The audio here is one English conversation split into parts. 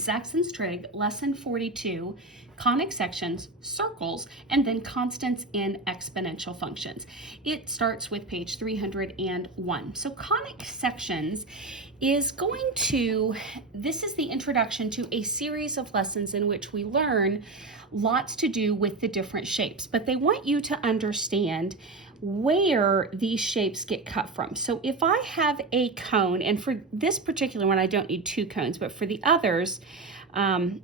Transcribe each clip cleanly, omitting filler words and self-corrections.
Saxon's Trig, lesson 42, conic sections, circles, and then constants in exponential functions. It starts with page 301. So conic sections is this is the introduction to a series of lessons in which we learn lots to do with the different shapes, but they want you to understand where these shapes get cut from. So if I have a cone, and for this particular one I don't need two cones, but for the others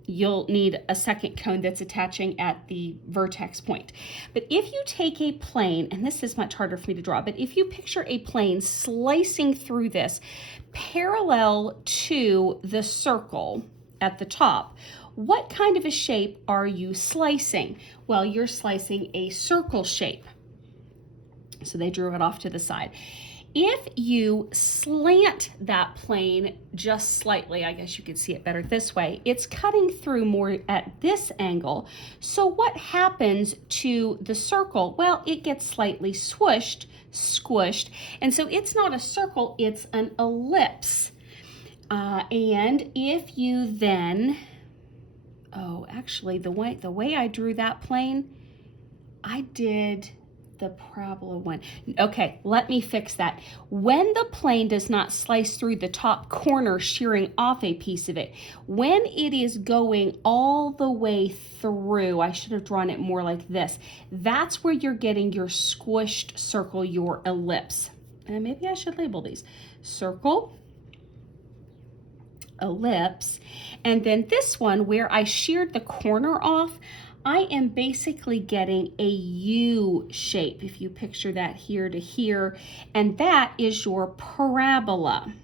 you'll need a second cone that's attaching at the vertex point. But if you take a plane, and this is much harder for me to draw, but if you picture a plane slicing through this parallel to the circle at the top, what kind of a shape are you slicing? Well, you're slicing a circle shape. So they drew it off to the side. If you slant that plane just slightly, I guess you could see it better this way, it's cutting through more at this angle. So what happens to the circle? Well, it gets slightly squished, and so it's not a circle, it's an ellipse. And if you then, actually the way I drew that plane, I did the parabola one. Okay, let me fix that. When the plane does not slice through the top corner, shearing off a piece of it, when it is going all the way through, I should have drawn it more like this, that's where you're getting your squished circle, your ellipse. And maybe I should label these. Circle, ellipse, and then this one where I sheared the corner off, I am basically getting a U shape, if you picture that here to here, and that is your parabola.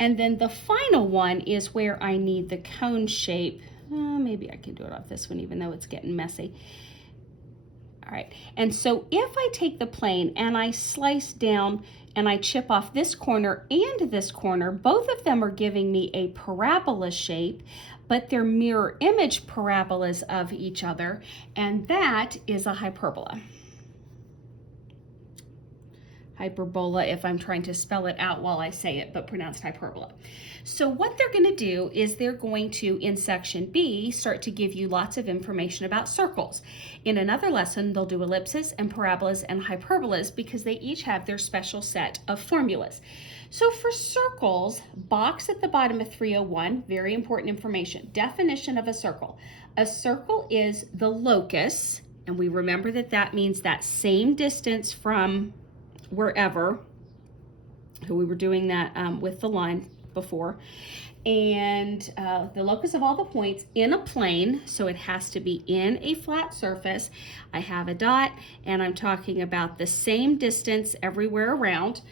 And then the final one is where I need the cone shape. Maybe I can do it off this one, even though it's getting messy. All right, and so if I take the plane and I slice down and I chip off this corner and this corner, both of them are giving me a parabola shape, but they're mirror image parabolas of each other, and that is a hyperbola. Hyperbola, if I'm trying to spell it out while I say it, but pronounced hyperbola. So what they're going to do is they're going to, in section B, start to give you lots of information about circles. In another lesson, they'll do ellipses and parabolas and hyperbolas because they each have their special set of formulas. So for circles, box at the bottom of 301, very important information. Definition of a circle. A circle is the locus, and we remember that that means that same distance from wherever. So we were doing that with the line before. And the locus of all the points in a plane, so it has to be in a flat surface. I have a dot, and I'm talking about the same distance everywhere around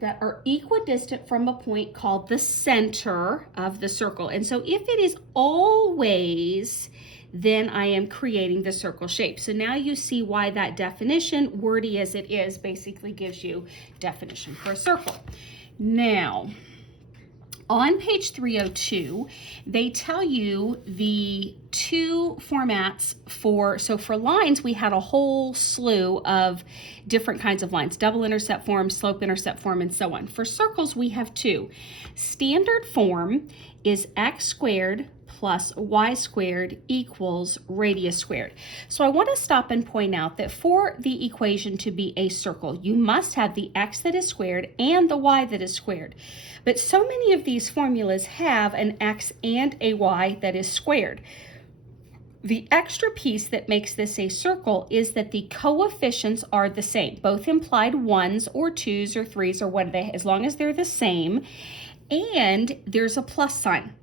that are equidistant from a point called the center of the circle. And so if it is always, then I am creating the circle shape. So now you see why that definition, wordy as it is, basically gives you definition for a circle. Now, on page 302, they tell you the two formats so for lines, we had a whole slew of different kinds of lines, double intercept form, slope intercept form, and so on. For circles, we have two. Standard form is x squared plus y squared equals radius squared. So I want to stop and point out that for the equation to be a circle, you must have the x that is squared and the y that is squared. But so many of these formulas have an x and a y that is squared. The extra piece that makes this a circle is that the coefficients are the same, both implied ones or twos or threes or what they, as long as they're the same, and there's a plus sign.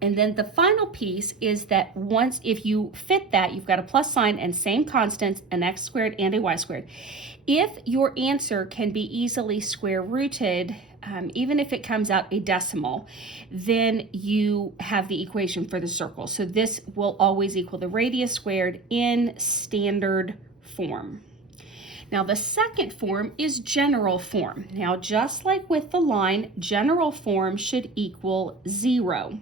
And then the final piece is that if you fit that, you've got a plus sign and same constants, an x squared and a y squared. If your answer can be easily square rooted, even if it comes out a decimal, then you have the equation for the circle. So this will always equal the radius squared in standard form. Now the second form is general form. Now just like with the line, general form should equal 0.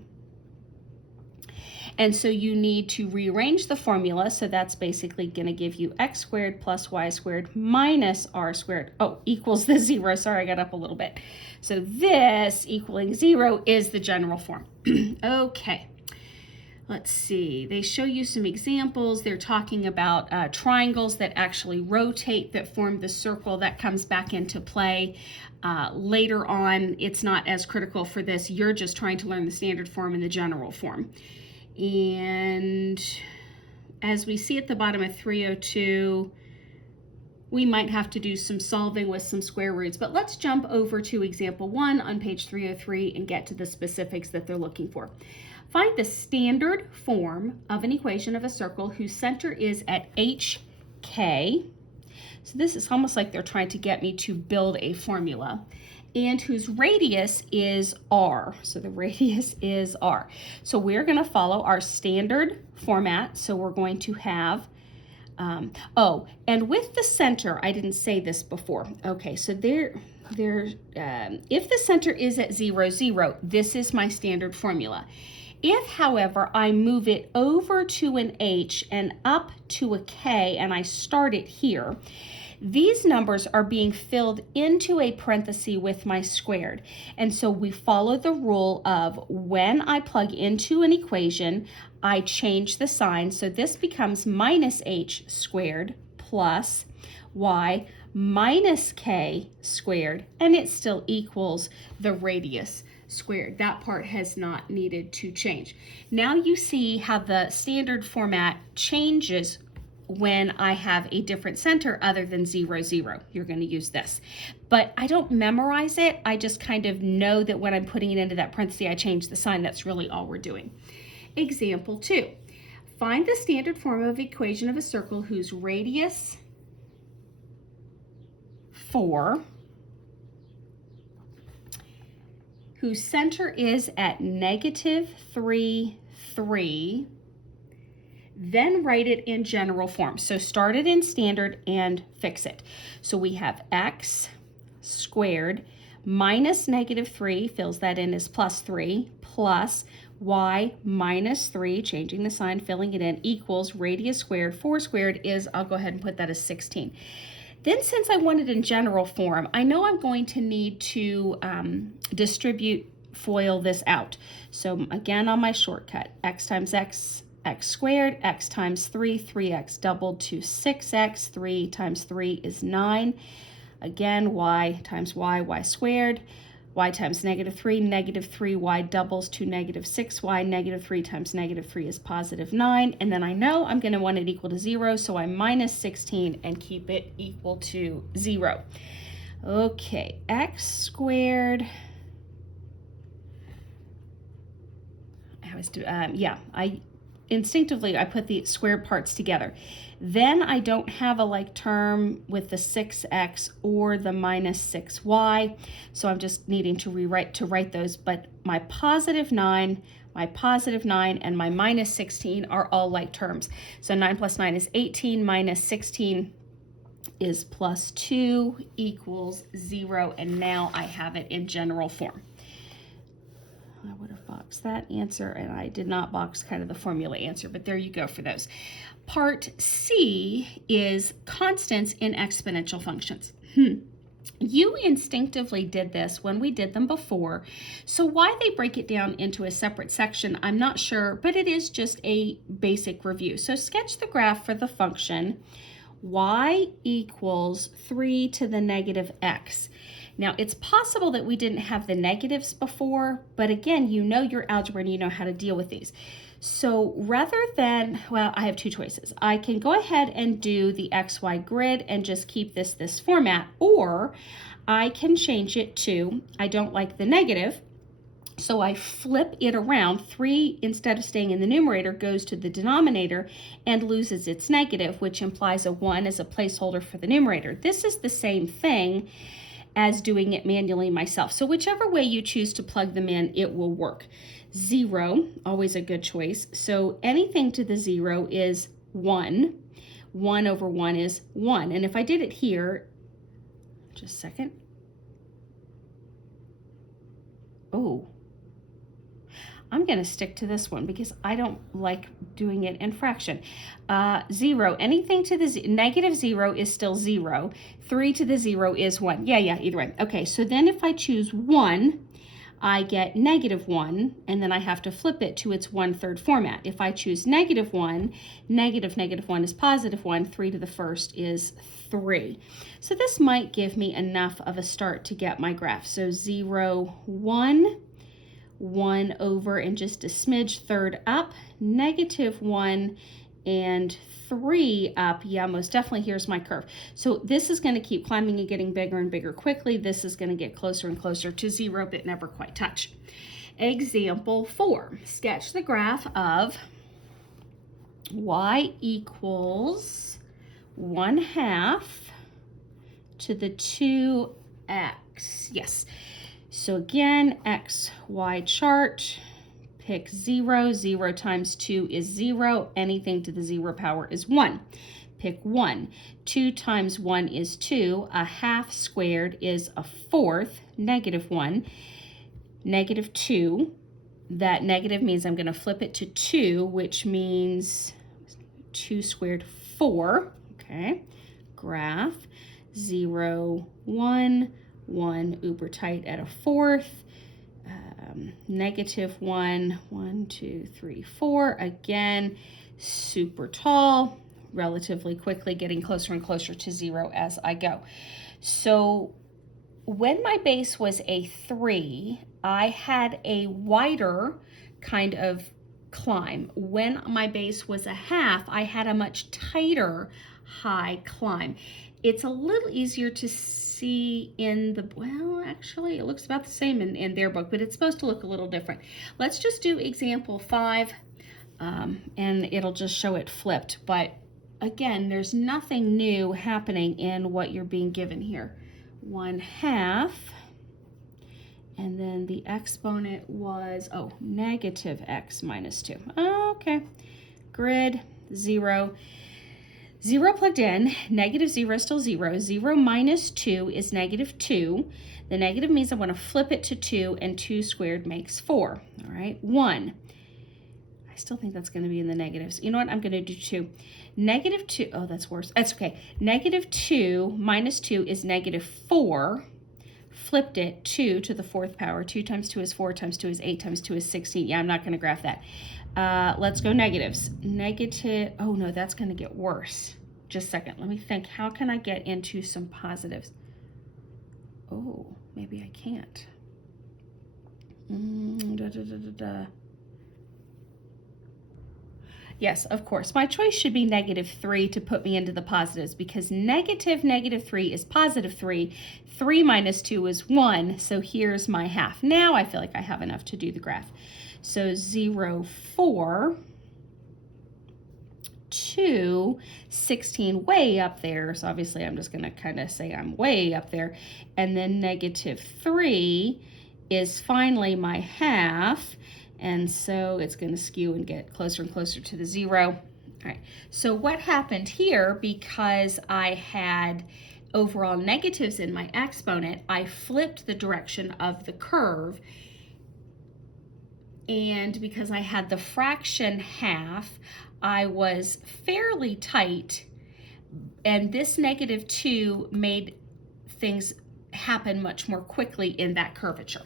And so you need to rearrange the formula. So that's basically going to give you x squared plus y squared minus r squared. Oh, equals the 0. Sorry, I got up a little bit. So this equaling 0 is the general form. Okay. Let's see, they show you some examples. They're talking about triangles that actually rotate, that form the circle. That comes back into play later on. It's not as critical for this. You're just trying to learn the standard form and the general form. And as we see at the bottom of 302, we might have to do some solving with some square roots. But let's jump over to example 1 on page 303 and get to the specifics that they're looking for. Find the standard form of an equation of a circle whose center is at HK. So this is almost like they're trying to get me to build a formula. And whose radius is R. So the radius is R. So we're going to follow our standard format. So we're going to have, and with the center, I didn't say this before. Okay, so if the center is at 0, 0, this is my standard formula. If, however, I move it over to an H and up to a K, and I start it here, these numbers are being filled into a parenthesis with my squared. And so we follow the rule of when I plug into an equation, I change the sign. So this becomes minus H squared plus Y minus K squared, and it still equals the radius squared. That part has not needed to change. Now you see how the standard format changes when I have a different center other than 0, 0. You're going to use this. But I don't memorize it. I just kind of know that when I'm putting it into that parenthesis, I change the sign. That's really all we're doing. Example 2. Find the standard form of equation of a circle whose radius 4, whose center is at negative 3, 3, then write it in general form. So start it in standard and fix it. So we have x squared minus negative 3, fills that in as plus 3, plus y minus 3, changing the sign, filling it in, equals radius squared. 4 squared is, I'll go ahead and put that as 16. Then since I want it in general form, I know I'm going to need to FOIL this out. So again, on my shortcut, x times x, x squared, x times 3, 3x doubled to 6x, 3 times 3 is 9. Again, y times y squared, y times negative 3, y doubles to negative 6y, negative 3 times negative 3 is positive 9, and then I know I'm going to want it equal to 0, so I minus 16 and keep it equal to 0. Okay, x squared, instinctively I put the squared parts together. Then I don't have a like term with the 6x or the minus 6y, so I'm just needing to write those, but my positive 9, and my minus 16 are all like terms. So 9 plus 9 is 18, minus 16 is plus 2 equals 0, and now I have it in general form. I would have boxed that answer, and I did not box kind of the formula answer, but there you go for those. Part C is constants in exponential functions. You instinctively did this when we did them before, so why they break it down into a separate section, I'm not sure, but it is just a basic review. So sketch the graph for the function y equals 3 to the negative x. Now, it's possible that we didn't have the negatives before, but again, you know your algebra and you know how to deal with these. So rather than, well, I have two choices. I can go ahead and do the XY grid and just keep this format, or I can change it to, I don't like the negative, so I flip it around. 3, instead of staying in the numerator, goes to the denominator and loses its negative, which implies a 1 as a placeholder for the numerator. This is the same thing as doing it manually myself. So whichever way you choose to plug them in, it will work. 0, always a good choice. So anything to the 0 is 1. 1 over 1 is 1. And if I did it here, just a second. Oh, I'm going to stick to this one because I don't like doing it in fraction. 0, anything to the negative 0 is still 0. 3 to the 0 is 1. Yeah, either way. Okay, so then if I choose 1, I get negative 1, and then I have to flip it to its 1/3 format. If I choose negative 1, negative 1 is positive 1, 3 to the first is 3. So this might give me enough of a start to get my graph. So 0, 1, 1 over and just a smidge third up, negative 1 and 3 up. Yeah, most definitely here's my curve. So this is going to keep climbing and getting bigger and bigger quickly. This is going to get closer and closer to 0 but never quite touch. Example 4, sketch the graph of y equals 1/2 to the 2x. Yes. So again, x, y chart, pick 0. 0 times 2 is 0. Anything to the 0 power is 1. Pick 1. 2 times 1 is 2. 1/2 squared is 1/4. Negative 1. Negative 2. That negative means I'm going to flip it to 2, which means 2 squared, 4. Okay. Graph 0, 1. 1 uber tight at 1/4, negative 1, 1, 2, 3, 4, again, super tall, relatively quickly getting closer and closer to 0 as I go. So when my base was a 3, I had a wider kind of climb. When my base was a 1/2, I had a much tighter high climb. It's a little easier to see in the, well, actually it looks about the same in their book, but it's supposed to look a little different. Let's just do example 5, and it'll just show it flipped. But again, there's nothing new happening in what you're being given here. 1/2, and then the exponent was, oh, negative x minus 2. Okay, grid, 0. 0 plugged in, negative 0 is still 0. 0 minus 2 is negative 2. The negative means I want to flip it to 2, and 2 squared makes 4. All right, 1. I still think that's going to be in the negatives. You know what? I'm going to do 2. Negative 2, oh, that's worse. That's okay. Negative 2 minus 2 is negative 4. Flipped it, 2 to the 4th power. 2 times 2 is 4, times 2 is 8, times 2 is 16. Yeah, I'm not going to graph that. Let's go negatives. Negative, oh no, that's going to get worse. Just a second, let me think. How can I get into some positives? Oh, maybe I can't. Yes, of course. My choice should be negative 3 to put me into the positives, because negative 3 is positive 3. 3 minus 2 is 1, so here's my 1/2. Now I feel like I have enough to do the graph. So 0, 4, 2, 16 way up there. So obviously I'm just going to kind of say I'm way up there. And then negative 3 is finally my 1/2. And so it's going to skew and get closer and closer to the 0. All right. So what happened here, because I had overall negatives in my exponent, I flipped the direction of the curve. And because I had the fraction 1/2, I was fairly tight, and this negative 2 made things happen much more quickly in that curvature.